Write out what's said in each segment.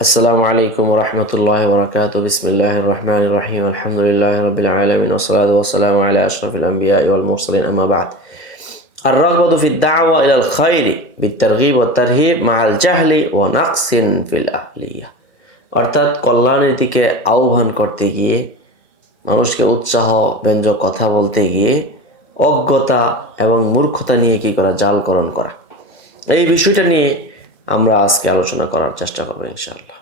আসসালামু আলাইকুম ওয়া রাহমাতুল্লাহি ওয়া বারাকাতুহু। বিসমিল্লাহির রহমানির রহিম। আলহামদুলিল্লাহি রাব্বিল আলামিন ওয়াসসালাতু ওয়াসসালামু আলা আশরাফিল আমবিয়াই ওয়াল মুরসালিন, আম্মা বা'দ। আর-রাগবাতু ফিদ দা'ওয়া ইলাল খায়রি বিত-তারগীব ওয়াত-তারহীব মা'আল জাহলি ওয়া নাকসিন ফিল আহলিয়া। অর্থাৎ কল্যাণের দিকে আহ্বান করতে গিয়ে, মানুষকে উৎসাহ ব্যঞ্জক কথা বলতে গিয়ে অজ্ঞতা এবং মূর্খতা নিয়ে কি করা, জালকরণ করা, এই বিষয়টা নিয়ে আমরা আজকে আলোচনা করার চেষ্টা করব ইনশাআল্লাহ।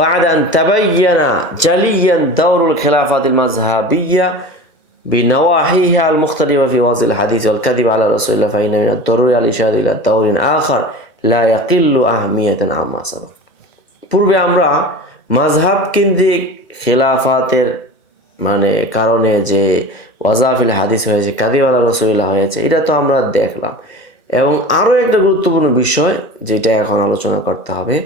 بعد أن تبين جليا دور الخلافات المذهبية بنواحيها المختلفة في وضع الحديث والكذب على رسول الله، فإن من الضروري الإشارة إلى دور آخر لا يقل أهمية عما سبق। পূর্বে আমরা মাযহাব কেন্দ্রিক খেলাফাতের কারণে যে ওয়াজাফিল হাদিস হয়েছে, কাযিব আলা রাসূলিল্লাহ হয়েছে, এটা তো আমরা দেখলাম। এবং আরও একটা গুরুত্বপূর্ণ বিষয় যেটা এখন আলোচনা করতে হবে,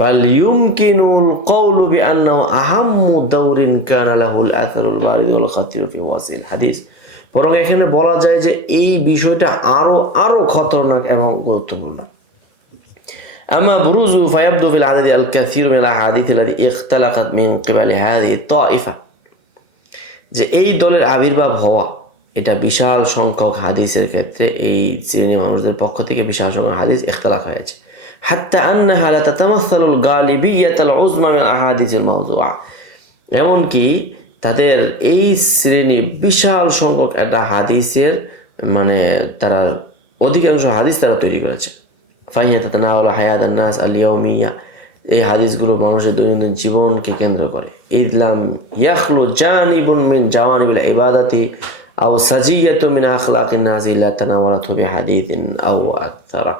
বাল ইউমকিনুল কওলু বিআন্নাহু আহাম্মু দাউরিন কানা লাহুল আসারুল বারিদ ওয়াল খাতির ফি ওয়াসিল হাদিস। বরং এখানে বলা যায় যে এই বিষয়টা আরো খতরনাক এবং গুরুত্বপূর্ণ। আম্মা বুরুজু ফায়াবদু ফিল আদাদি আল কাসীর মিনাল আহাদিস আল্লাতী ইখতালাকাত মিন কিবালি হাযিহি তাইফা, যে এই দলের আবির্ভাব হওয়া, এটা বিশাল সংখ্যক হাদিসের ক্ষেত্রে এই শ্রেণী মানুষদের পক্ষ থেকে বিশাল সংখ্যক হাদিস ইখতিলাফ হয়েছে। হাত্তা আন্নাহা লা তাতামাসসালুল গালিবিয়াতাল উযমা মিন আহাদিসিল মাওযুআ, এমনকি তাদের এই শ্রেণী বিশাল সংখ্যক একটা হাদিসের তারা অধিকাংশ হাদিস তারা তৈরি করেছে। ফাহিয়া তাতানাওয়ালু হায়াতান নাস আল ইয়াউমিয়া, এই হাদিসগুলো মানুষের দৈনন্দিন জীবনকে কেন্দ্র করে। ইদলাম ইয়াখলু জানিবুন মিন জাওয়ানিবিল ইবাদাতি আও সাজিয়াতু মিন আখলাকিন নাস ইল্লা তানাওয়ালাতহু বিহাদিসিন আও আকতারা।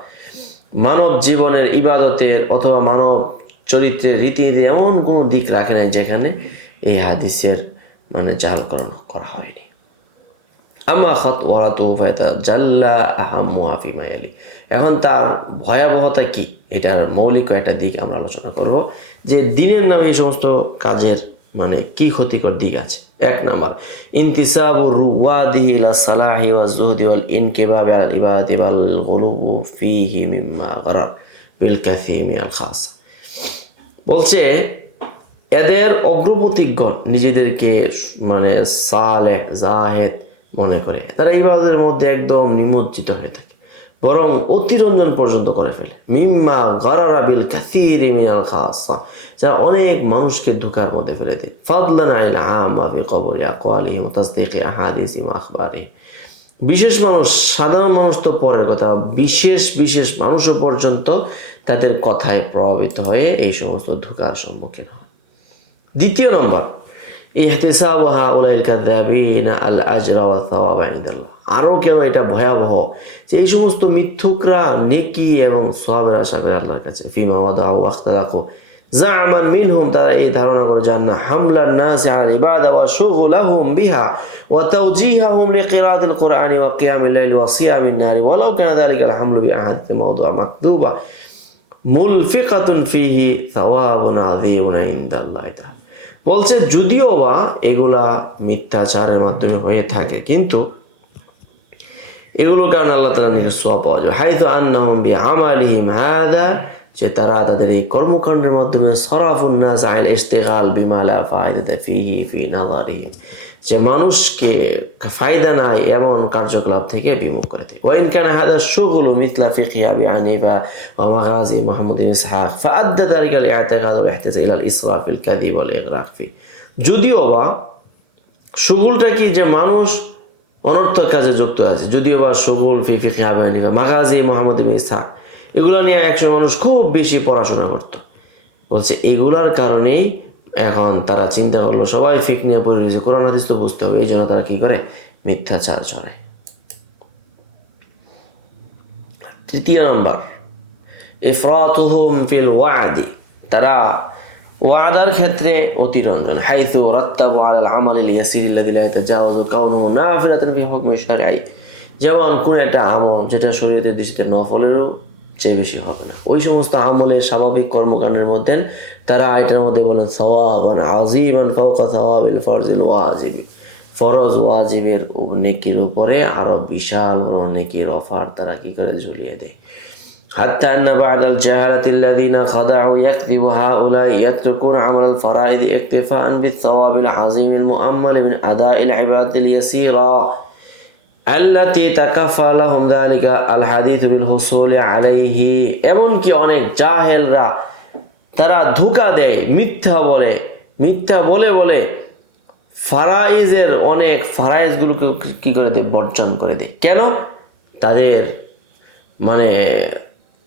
মানব জীবনের ইবাদতের অথবা মানব চরিত্রের রীতিনীতি এমন কোনো দিক রাখে নাই যেখানে এই হাদিসের জালকরণ করা হয়নি। আম্মা খাতওয়ারাতুহু ফায়াতাজাল্লা আহাম্মুহা ফিমা ইয়ালি। এখন তার ভয়াবহতা কি, এটার মৌলিক একটা দিক আমরা আলোচনা করব, যে দিনের নামে এই সমস্ত কাজের কি ক্ষতিকর দিক আছে। এক নাম্বার, ইনতিসাবু রুওয়াদিহি ইলা সালাহি ওয়া যুহদি ওয়াল ইনকিবাবি আলাল ইবাদাতি ওয়াল গুলুবু ফীহি মিম্মা গারার বিল কাসীর মিনাল খাসা। বলছে এদের অগ্রগতিকগণ নিজেদেরকে সালেহ জাহেদ মনে করে, তারা ইবাদতের মধ্যে একদম নিমজ্জিত হয়ে থাকে, বরং অতিরঞ্জন পর্যন্ত করে ফেলে। মিম্মা গারারা বিল কাসীর মিনাল খাসা, যা অনেক মানুষকে ধোঁকার মধ্যে ফেলে দেয়। ফাদলান আনিল আম্মা ফি কবুলি আকওয়ালিহিম ওয়া তাসদীকি আহাদিসিহিম ওয়া আখবারিহিম। বিশেষ মানুষ, সাধারণ মানুষ তো পরের কথা, বিশেষ মানুষও পর্যন্ত তাদের কথায় প্রভাবিত হয়ে এই সমস্ত ধোঁকার সম্মুখীন হয়। দ্বিতীয় নম্বর, ইহতিসাবু হাউলাইল কাযাবিনা আল আজরা ওয়া সাওয়াবা ইনদাল্লাহ। আরও কেন এটা ভয়াবহ, যে এই সমস্ত মিথ্যুকরা নেকি এবং সওয়াবের আশা করে আল্লাহর কাছে। ফিমা ওয়াদাউ ওয়াখতালাকু জামান মিনহুম, তারা এই ধারণা করে জান্না হামলান নাস আল ইবাদা ওয়া শুগলাহুম বিহা ওয়া তাওজিহাহুম লিকিরাতিল কুরআনি ওয়া কিয়ামিল লাইলি ওয়া সিয়ামিন নারি ওয়ালাউ কানা যালিকাল হামলু বিআহাদিস মাওদুআ মাকতুবা মুলফিকাতুন ফিহি সাওয়াবুন আযীমুন ইনদাল্লাহি তাআলা। বলছে যদিও বা এগুলা মিথ্যাচারের মাধ্যমে হয়ে থাকে, কিন্তু এগুলোর কারণে আল্লাহ তাআলার নিকট সওয়াব পাওয়া যাবে। হাইতু আন্নাহুম বিআমালিহিম হাযা, যে তারা তাদের এই কর্মকাণ্ডের মাধ্যমে সরাফুন নাস আনিল ইশতিগাল বিমা লা ফায়দাতা ফিহি ফি নাযারিহিম, যে মানুষকে ফায়দা নাই এমন কার্যকলাপ থেকে বিমুখ করে দেয়। ওয়াইন কানা হাযা শুগলু মিথলা ফিকহি আবি হানিফা ওয়া মাগাজি মুহাম্মদ বিন ইসহাক ফাআদ্দা যালিকা লি'আতিকাদ ওয়া ইহতিজা ইলা আল-ইসরাফ ফিল কাযিব ওয়াল ইগরাক ফি। যদিও বা শুগলটা কি, যে মানুষ অনর্থক কাজে যুক্ত আছে, যদিও বা শুগল ফি ফিকহি আবি হানিফা মাগাজি মুহাম্মদ বিন ইসহাক, এগুলো নিয়ে একসময় মানুষ খুব বেশি পড়াশোনা করত। বলছে এগুলার কারণেই এখন তারা চিন্তা করলো সবাই ফিক নিয়ে পড়ে রয়েছে, কোরআন হাদিস তো বুঝতে হবে, এই জন্য তারা কি করে, মিথ্যাচার ছড়ায়। তৃতীয় নম্বর, ইফরাতুহুম ফিল ওয়াদি, তারা ওয়াদার ক্ষেত্রে অতিরঞ্জন। হাইথু রাত্তাবু আলাল আমালিল ইয়াসির আল্লাযী লা ইয়াতাজাওয়াজু কাউনুহু নাফিলাতান ফি হুকমি শারঈ, যেমন কোন একটা আমল যেটা শরীয়তের দৃষ্টিতে নফলেরও চেয়ে বেশি হবে না, ওই সমস্ত আমলের স্বাভাবিক কর্মকাণ্ডের মধ্যে তারা এটার মধ্যে বলেন সাওয়াবান আযীমান ফাওকা সাওয়াবিল ফারজিল ওয়াজিবি, ফরজ ওয়াজিবের নেকির উপরে আরো বিশাল বড় নেকির অফার তারা কি করে ঝুলিয়ে দেয়। حتى أن بعض الجهلة الذين خضعوا يكذب هؤلاء يتركون عمل الفرائض اكتفاء بالثواب العظيم المؤمل من أداء العبادة اليسيرة التي تكفى لهم ذلك الحديث بالحصول عليه এমনকি অনেক জাহেলরা তারা ধোঁকা দেয় মিথ্যা বলে ফারাইজের অনেক ফারাইজগুলোকে কি করে দেয় বর্জন করে দেয় কেন তাদের মানে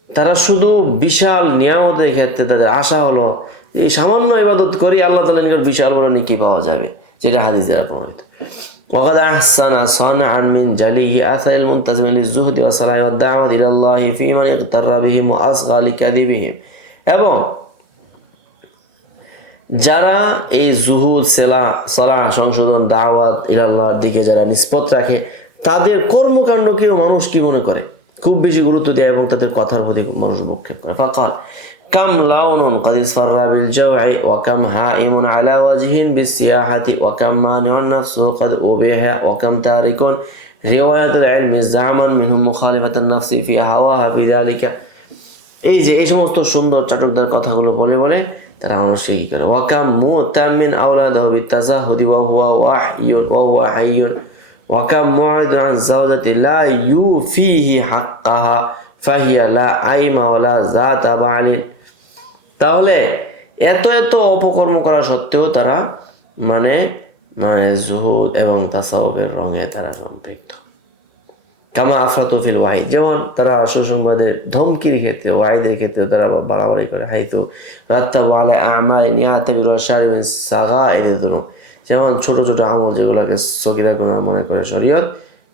তারা শুধু বিশাল নিয়ামতের ক্ষেত্রে তাদের আশা হলো এই সামান্য ইবাদত করি আল্লাহ তাআলার নিকট বিশাল বড় নেকি পাওয়া যাবে যেটা হাদিস দ্বারা প্রমাণিত وقد أحسن صنعا من جلي أثر المنتظم للزهد والصلاح والدعوة إلى الله في من اغتر بهم وأصغى لكذبهم এবং যারা এই জুহুদ সালাহ সংশোধন দাওয়াত ইলাল্লাহর দিকে যারা নিসবত রাখে তাদের কর্মকাণ্ডকেও মানুষ কি মনে করে খুব বেশি গুরুত্ব দেয় এবং তাদের কথার প্রতি মানুষ ভ্রুক্ষেপ করে ফাকাল কাম লাউনুন قد اصفر بالجوع وكم هائم على وجه بالسياحة وكم مانع النفس قد أبيح وكم تارك رواية العلم زعما منهم مخالفة النفس في هواها في ذلك এই যে এই সমস্ত সুন্দর চাটকদার কথাগুলো বলে তারা মানুষকে কি করে ওয়াকাম মুতামিন আওলাদাহু বিতাজাহুদি ওয়া হুয়া হাইয়ুন ওয়াকাম মুআরিদুন আন যাওজাতি লা ইউফিহি হাক্কাহা ফাহিয়া লা আইমা ওয়ালা যাতা বালিন তাহলে এত অপকর্ম করা সত্ত্বেও তারা মানে জুহুদ এবং তাসাউফের রঙে তারা সম্পৃক্ত কামা আফরাতু ফিল ওয়াহিদ যেমন তারা সুসংবাদের ধমকির ক্ষেত্রে ওয়াহিদের ক্ষেত্রে তারা বাড়াবাড়ি করে হাইতু রাত্তাবু আলা আমাল নিয়াতাবির শারিবিন সাগাইরিদ দুনুব যেমন ছোট আমল যেগুলোকে সগীরা গুনাহ মনে করে শরীয়ত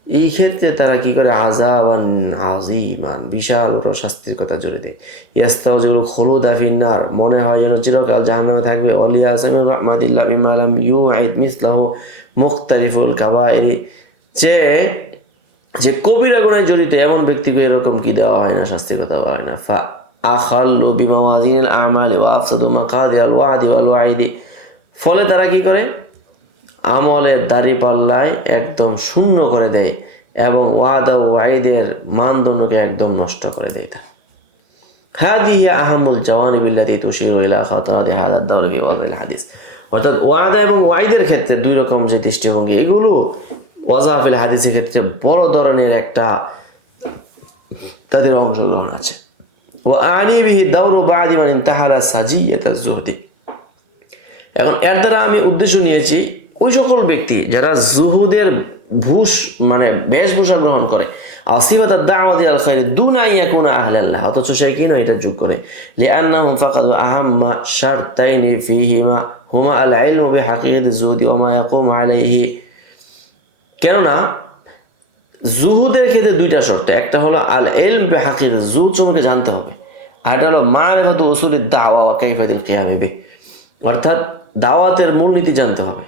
এই ক্ষেত্রে তারা কি করে আযাবান আযীমান বিশাল বড় শাস্তির কথা জুড়ে দেয় ইয়াস্তাও যেগুলো খুলুদা ফিন্নার মনে হয় যেন চিরকাল জাহান্নামে থাকবে ওয়ালিয়া সামির রাহমাতিল্লাহ বিমা লাম ইউঈদ মিসলাহু মুখতালিফুল কাবাইরি যে কবিরা গুনাহে জড়িত এমন ব্যক্তিকে এরকম কি দেওয়া হয় না শাস্তির কথা বলা হয় না ফা আখাল্লু বিমাওয়াজিনিল আমালি ওয়া আফসাদু মাকাদিরাল ওয়াদি ওয়াল ওয়াইদি ফলে তারা কি করে আমলের দাড়িপাল্লায় একদম শূন্য করে দেয় এবং ওয়াদা ওয়াইদের মানদণ্ডকে একদম নষ্ট করে দেয় তা হাদিহি আহামুল জাওয়ানিব আল্লাতী তুশিরু ইলা খাতারাতি হাদা আদ-দাওর ফি ওয়াযিল হাদিস অর্থাৎ ওয়াদা এবং ওয়াইদের ক্ষেত্রে দুই রকম যে দৃষ্টিভঙ্গি এগুলো ওয়াজাফিল হাদিসের ক্ষেত্রে বড় ধরনের একটা তাদের অংশগ্রহণ আছে ও আনি বিহি দাওরু বাদি মান ইনতাহালা সাজিয়াতাজ জুহদি এখন এর দ্বারা আমি উদ্দেশ্য নিয়েছি ওই সকল ব্যক্তি যারা জুহুদের বেশভূষা গ্রহণ করে আসিবাত দাওয়াতি আল খায়র দুনা ইয়াকুনা আহলাল্লাহ অথচ সে কি নয় এটা যোগ করে লিআন্নাহুম ফাকাদু আহাম্মা শারতাইনি ফীহিমা হুমা আল ইলমু বিহাকিকাতি জুহদি ওয়া মা ইয়াকুমু আলাইহি কেননা জুহুদের ক্ষেত্রে দুইটা শর্ত একটা হলো আল ইলম বিহাকিকাতি জুহুদ সম্পর্কে জানতে হবে আর এটা হলো মারিফাতু উসুলিদ দাওয়া ওয়া কাইফাতুল কিয়াম বিহি অর্থাৎ দাওয়াতের মূলনীতি জানতে হবে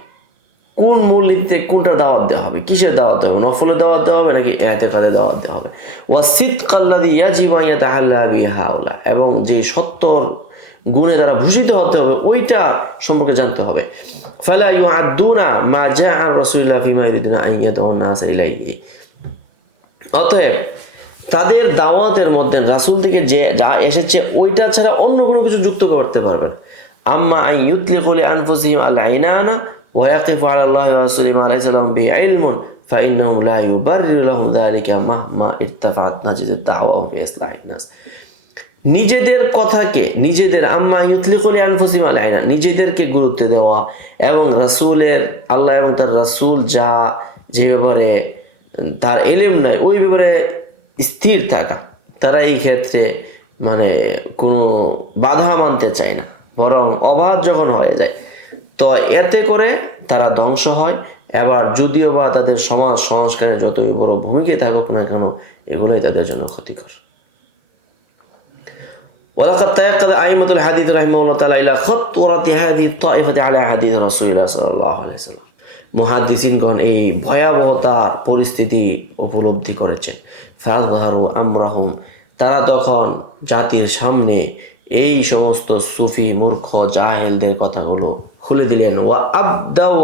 কোন মূলনীতিতে কোনটা দাওয়াত দেওয়া হবে কিসের দাওয়াত দেওয়া হবে নফলের দাওয়াত দেওয়া হবে নাকি ইতিকাদের দাওয়াত দেওয়া হবে ওয়াসিদকাল্লাযী ইয়াজিবু আন ইয়াতাহাল্লা বিহাউলা এবং যে সত্তর গুণে তারা ভূষিত হতে হবে ওইটা সম্পর্কে জানতে হবে ফালা ইউআদ্দুনা মা জাআ আন রাসূলিল্লাহ ফিমা ইউরিদুনা আন ইয়াদউন নাস ইলাইহি অতএব তাদের দাওয়াতের মধ্যে রাসূল থেকে যে যা এসেছে ওইটা ছাড়া অন্য কোনো কিছু যুক্ত করতে পারবে না আম্মা আন ইউতলিকু লিআনফুসিহিম আল আইনানা ওয়া ইয়াকিফু আলা আল্লাহি ওয়া রাসূলিহি মা লাইসা লাহুম বিহি ইলমুন ফাইন্নাহুম লা ইউবাররিরু লাহুম যালিকা মাহমা ইরতাফাআত নাজিজুদ দাওয়া ফি ইসলাহিন নাস নিজেদের কথাকে নিজেদের আম্মা ইউতলিকু লিআনফুসিহিম আল আইনা নিজেদেরকে গুরুত্ব দেওয়া এবং রাসূলের আল্লাহ এবং তার রাসূল যে ব্যাপারে তার ইলম নাই ওই ব্যাপারে স্থির থাকা তারা এই ক্ষেত্রে কোনো বাধা মানতে চায় না বরং অবাধ যখন হয়ে যায় তো এতে করে তারা ধ্বংস হয় এবার যদিও বা তাদের সমাজ সংস্কারে যতই বড় ভূমিকা থাকুক না কেন এগুলোই তাদের জন্য ক্ষতিকর ولقد تيقظ أئمة الحديث رحمه الله تعالى إلى خطورة هذه الطائفة على حديث رسول الله صلى الله عليه وسلم মুহাদ্দিসিনগণ এই ভয়াবহতার পরিস্থিতি উপলব্ধি করেছেন ফাযহারু আমরাহুম তারা তখন জাতির সামনে এই সমস্ত সুফি মূর্খ জাহেলদের কথাগুলো খুলে দিলেন ওয়া আবদাউ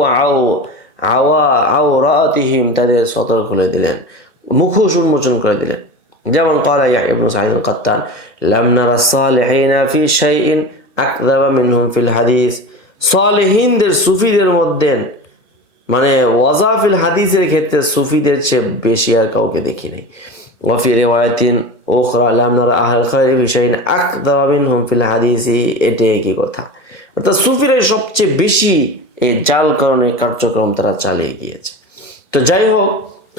আওরাতিহিম তাদের সতর খুলে দিলেন মুখোশ উন্মোচন করে দিলেন যেমন قال يحيى بن سعيد القطان لم نرى الصالحين في شيء أكذب منهم في الحديث সালেহিনদের সুফিদের মধ্যে মানে ওয়াজাফিল হাদিসের ক্ষেত্রে সুফিদের চেয়ে বেশি আর কাউকে দেখি নাই ওয়াফি রিওয়ায়াতিন উখরা লাম নারা আহল খায়রি ফি শাইইন আকদাবা মিনহুম ফিল হাদিসি, এটাই কি কথা, অর্থাৎ সুফিরাই সবচেয়ে বেশি এই জাল কারণে কার্যক্রম তারা চালিয়ে গিয়েছে। তো যাই হোক,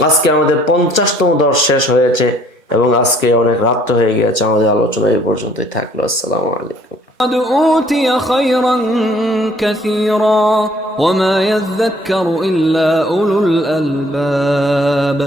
আজকে আমাদের 50তম দর্শ শেষ হয়েছে এবং আজকে অনেক রাত হয়ে গিয়েছে। আমাদের আলোচনা এই পর্যন্তই থাকলো। আসসালামু আলাইকুম। قد أوتي خيرا كثيرا وما يذكر إلا أولو الألباب